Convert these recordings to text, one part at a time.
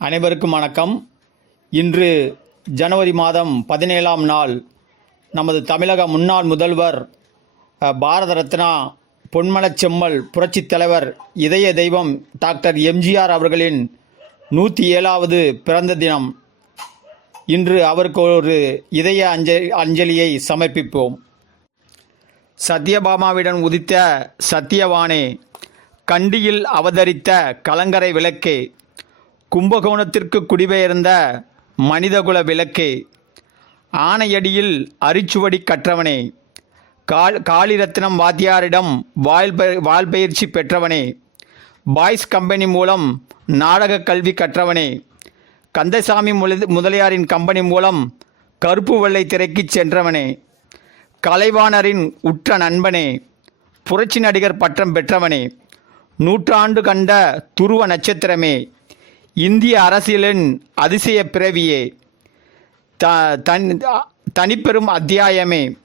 அனைவருக்கும் வணக்கம். இன்று ஜனவரி மாதம் பதினேழாம் நாள் நமது தமிழக முன்னாள் முதல்வர் பாரத ரத்னா பொன்மலச்செம்மல் புரட்சித் தலைவர் இதய தெய்வம் டாக்டர் எம்ஜிஆர் அவர்களின் நூற்றி ஏழாவது பிறந்த தினம். இன்று அவருக்கு ஒரு இதய அஞ்ச அஞ்சலியை சமர்ப்பிப்போம். சத்யபாமாவிடம் உதித்த சத்தியவானே கண்டியில் அவதரித்த கலங்கரை விளக்கே கும்பகோணத்திற்கு குடிபெயர்ந்த மனிதகுல விளக்கே. ஆனையடியில் அரிச்சுவடி கற்றவனே. கால் காளிரத்னம் வாத்தியாரிடம் வாழ்பெ வாழ்பயிற்சி பெற்றவனே. பாய்ஸ் கம்பெனி மூலம் நாடக கல்வி கற்றவனே. கந்தசாமி முதலியாரின் கம்பெனி மூலம் கருப்பு வெள்ளை திரைக்குச் சென்றவனே. கலைவாணரின் உற்ற நண்பனே. புரட்சி நடிகர் பட்டம் பெற்றவனே. நூற்றாண்டு கண்ட துருவ நட்சத்திரமே. இந்திய அரசியலின் அதிசய பிறவியே. த தன் தனிப்பெரும் அத்தியாயமே.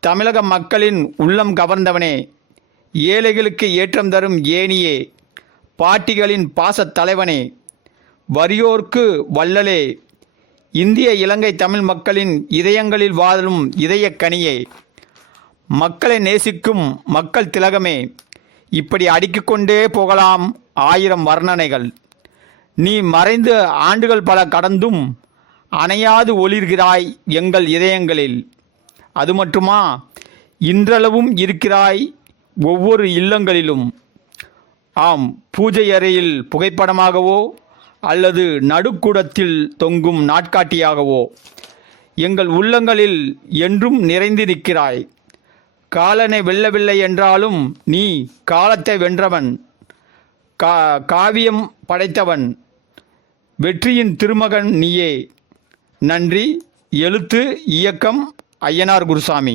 தமிழக மக்களின் உள்ளம் கவர்ந்தவனே. ஏழைகளுக்கு ஏற்றம் தரும் ஏனியே பாட்டிகளின் பாசத் தலைவனே. வறியோர்க்கு வள்ளலே. இந்திய இலங்கை தமிழ் மக்களின் இதயங்களில் வாழும் இதயக் கனியே. மக்களை நேசிக்கும் மக்கள் திலகமே. இப்படி அடுக்கிக்கொண்டே போகலாம் ஆயிரம் வர்ணனைகள். நீ மறைந்து ஆண்டுகள் பல கடந்தும் அணையாது ஒளிர்கிறாய் எங்கள் இதயங்களில். அது மட்டுமா? இன்றளவும் இருக்கிறாய் ஒவ்வொரு இல்லங்களிலும். ஆம் பூஜை அறையில் புகைப்படமாகவோ அல்லது நடுக்கூடத்தில் தொங்கும் நாட்காட்டியாகவோ. எங்கள் உள்ளங்களில் என்றும் நிறைந்திருக்கிறாய். காலனை வெல்லவில்லை என்றாலும் நீ காலத்தை வென்றவன். கா காவியம் படைத்தவன். வெற்றியின் திருமகன் நீயே. நன்றி எழுத்து இயக்கம் ஐயனார் குருசாமி.